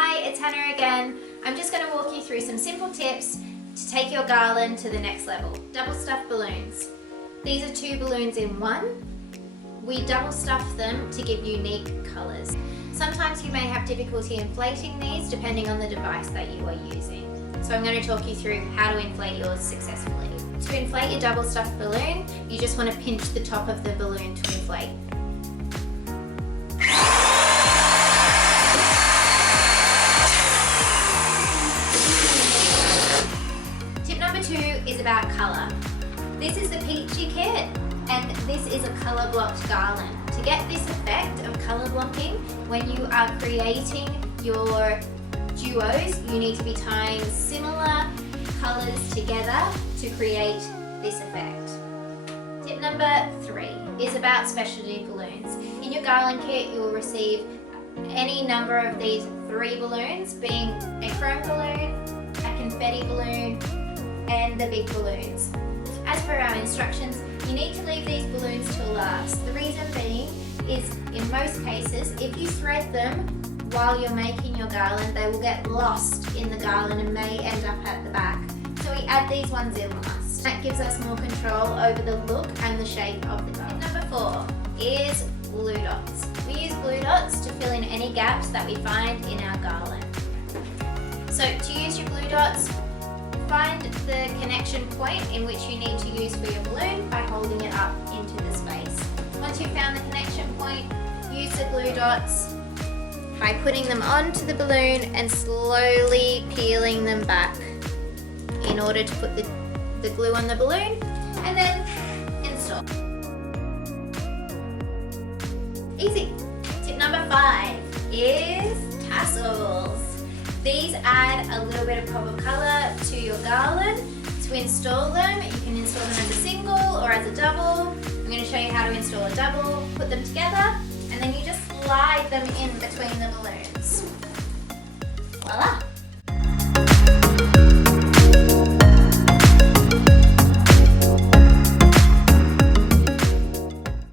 Hi, it's Hannah again. I'm just going to walk you through some simple tips to take your garland to the next level. Double stuff balloons. These are 2 balloons in one. We double stuff them to give unique colours. Sometimes you may have difficulty inflating these depending on the device that you are using. So I'm going to talk you through how to inflate yours successfully. To inflate your double stuffed balloon, you just want to pinch the top of the balloon to inflate. Tip number 2 is about colour. This is the Peachy kit, and this is a colour blocked garland. To get this effect of colour blocking, when you are creating your duos, you need to be tying similar colours together to create this effect. Tip number 3 is about specialty balloons. In your garland kit, you will receive any number of these 3 balloons, being a chrome balloon, a confetti balloon, and the big balloons. As per our instructions, you need to leave these balloons till last. The reason being is, in most cases, if you thread them while you're making your garland, they will get lost in the garland and may end up at the back. So we add these ones in last. That gives us more control over the look and the shape of the garland. Number 4 is glue dots. We use glue dots to fill in any gaps that we find in our garland. So to use your glue dots, find the connection point in which you need to use for your balloon by holding it up into the space. Once you've found the connection point, use the glue dots by putting them onto the balloon and slowly peeling them back in order to put the glue on the balloon and then install. Easy. Tip number 5 is tassels. These add a little bit of pop of colour to your garland. To install them, you can install them as a single or as a double. I'm going to show you how to install a double. Put them together and then you just slide them in between the balloons. Voila!